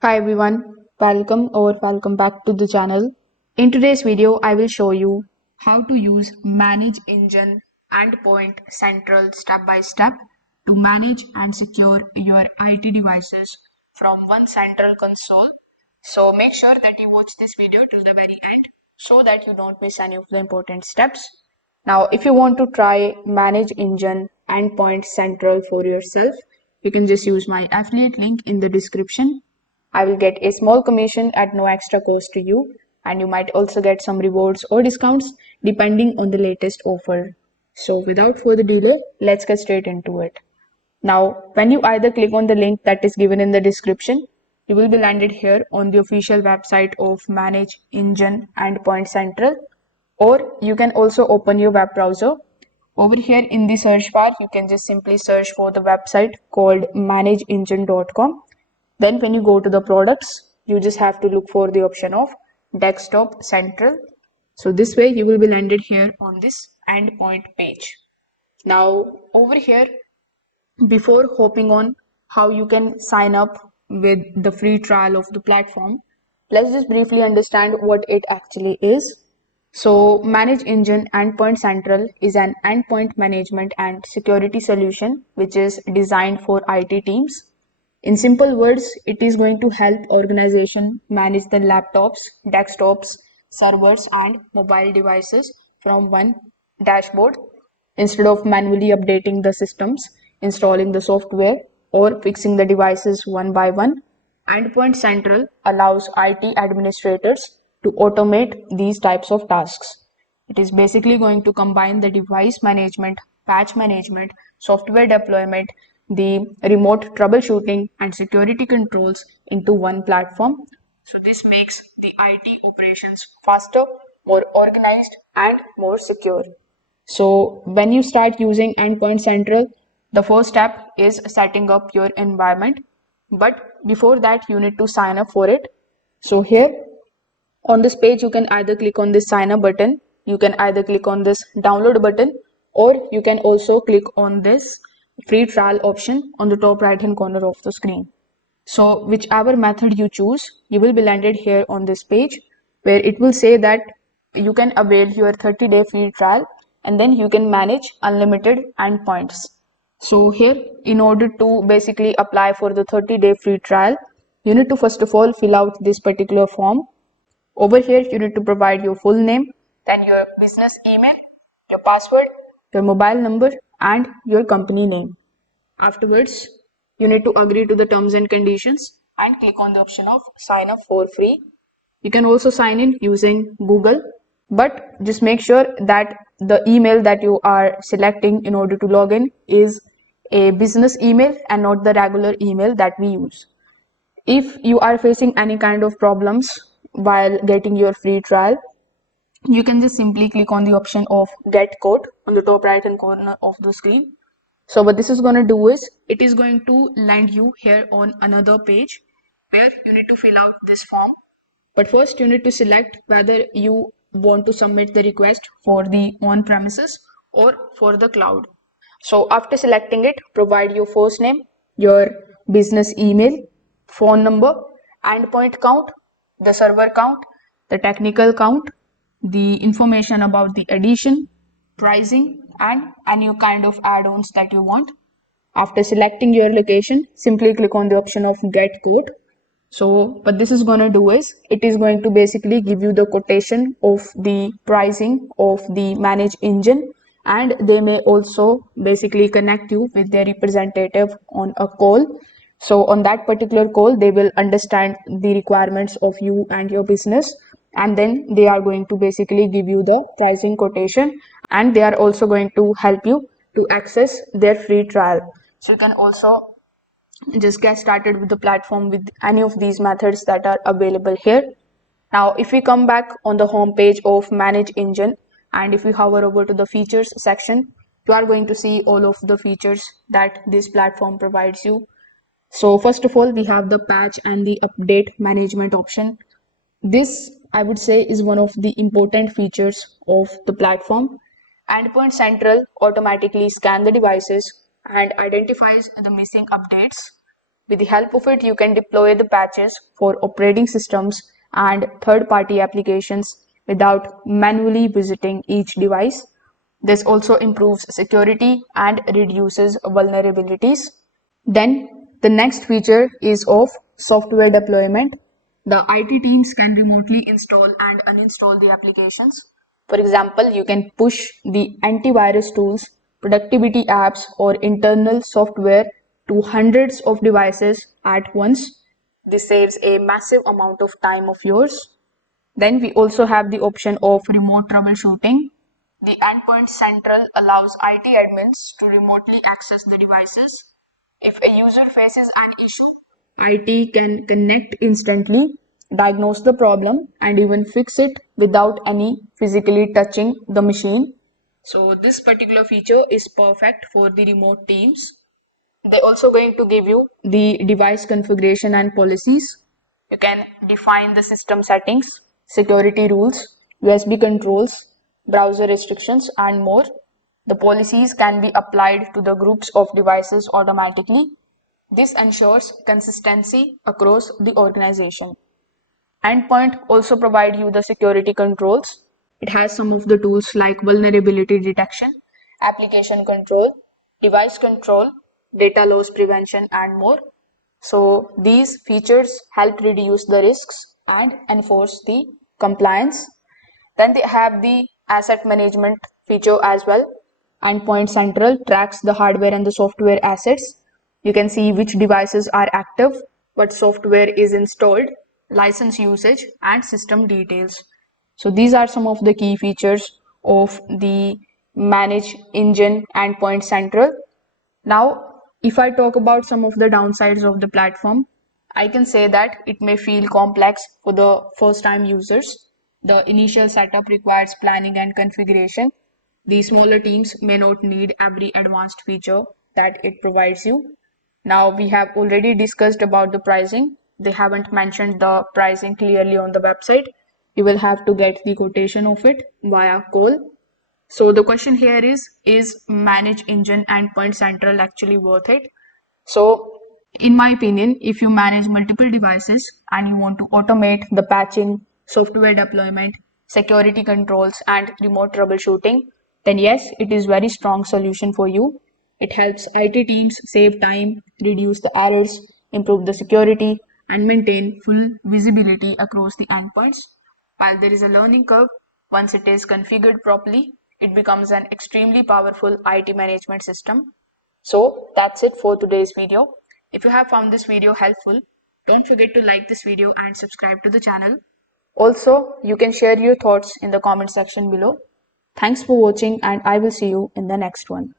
Hi everyone, welcome back to the channel. In today's video, I will show you how to use ManageEngine Endpoint Central step by step to manage and secure your IT devices from one central console. So make sure that you watch this video till the very end so that you don't miss any of the important steps. Now, if you want to try ManageEngine Endpoint Central for yourself, you can just use my affiliate link in the description. I will get a small commission at no extra cost to you, and you might also get some rewards or discounts depending on the latest offer. So, without further delay, let's get straight into it. Now, when you either click on the link that is given in the description, you will be landed here on the official website of ManageEngine Endpoint Central, or you can also open your web browser. Over here in the search bar, you can just simply search for the website called manageengine.com. Then when you go to the products, you just have to look for the option of desktop central. So this way you will be landed here on this endpoint page. Now over here, before hopping on how you can sign up with the free trial of the platform, let's just briefly understand what it actually is. So ManageEngine Endpoint Central is an endpoint management and security solution which is designed for IT teams. In simple words, it is going to help organization manage the laptops, desktops, servers and mobile devices from one dashboard instead of manually updating the systems, installing the software or fixing the devices one by one. Endpoint Central allows IT administrators to automate these types of tasks. It is basically going to combine the device management, patch management, software deployment, the remote troubleshooting, and security controls into one platform. So, this makes the IT operations faster, more organized, and more secure. So, when you start using Endpoint Central, the first step is setting up your environment. But before that, you need to sign up for it. So, here on this page, you can either click on this sign up button, you can either click on this download button, or you can also click on this free trial option on the top right hand corner of the screen. So whichever method you choose, you will be landed here on this page where it will say that you can avail your 30-day free trial and then you can manage unlimited endpoints. So here, in order to basically apply for the 30-day free trial, you need to first of all fill out this particular form. Over here, you need to provide your full name, then your business email, your password, your mobile number, and your company name. Afterwards, you need to agree to the terms and conditions and click on the option of sign up for free. You can also sign in using Google, but just make sure that the email that you are selecting in order to log in is a business email and not the regular email that we use. If you are facing any kind of problems while getting your free trial, you can just simply click on the option of get code on the top right hand corner of the screen. So what this is going to do is it is going to land you here on another page where you need to fill out this form. But first you need to select whether you want to submit the request for the on premises or for the cloud. So after selecting it, provide your first name, your business email, phone number, endpoint count, the server count, the technical count, the information about the edition, pricing, and any kind of add-ons that you want. After selecting your location, simply click on the option of get quote. So what this is going to do is it is going to basically give you the quotation of the pricing of the ManageEngine, and they may also basically connect you with their representative on a call. So on that particular call, they will understand the requirements of you and your business, and then they are going to basically give you the pricing quotation, and they are also going to help you to access their free trial. So you can also just get started with the platform with any of these methods that are available here. Now, if we come back on the home page of ManageEngine, and if we hover over to the features section, you are going to see all of the features that this platform provides you. So first of all, we have the patch and the update management option. This, I would say, is one of the important features of the platform. Endpoint Central automatically scan the devices and identifies the missing updates. With the help of it, you can deploy the patches for operating systems and third-party applications without manually visiting each device. This also improves security and reduces vulnerabilities. Then the next feature is of software deployment. The IT teams can remotely install and uninstall the applications. For example, you can push the antivirus tools, productivity apps, or internal software to hundreds of devices at once. This saves a massive amount of time of yours. Then we also have the option of remote troubleshooting. The Endpoint Central allows IT admins to remotely access the devices. If a user faces an issue, IT can connect instantly, diagnose the problem, and even fix it without any physically touching the machine. So this particular feature is perfect for the remote teams. They're also going to give you the device configuration and policies. You can define the system settings, security rules, USB controls, browser restrictions, and more. The policies can be applied to the groups of devices automatically. This ensures consistency across the organization. Endpoint also provide you the security controls. It has some of the tools like vulnerability detection, application control, device control, data loss prevention, and more. So these features help reduce the risks and enforce the compliance. Then they have the asset management feature as well. Endpoint Central tracks the hardware and the software assets. You can see which devices are active, what software is installed, license usage, and system details. So these are some of the key features of the Manage Engine Endpoint Central. Now, if I talk about some of the downsides of the platform, I can say that it may feel complex for the first time users. The initial setup requires planning and configuration. The smaller teams may not need every advanced feature that it provides you. Now, we have already discussed about the pricing. They haven't mentioned the pricing clearly on the website. You will have to get the quotation of it via call. So the question here is Manage Engine Endpoint Central actually worth it? So in my opinion, if you manage multiple devices and you want to automate the patching, software deployment, security controls, and remote troubleshooting, then yes, it is very strong solution for you. It helps IT teams save time, reduce the errors, improve the security, and maintain full visibility across the endpoints. While there is a learning curve, once it is configured properly, it becomes an extremely powerful IT management system. So that's it for today's video. If you have found this video helpful, don't forget to like this video and subscribe to the channel. Also, you can share your thoughts in the comment section below. Thanks for watching and I will see you in the next one.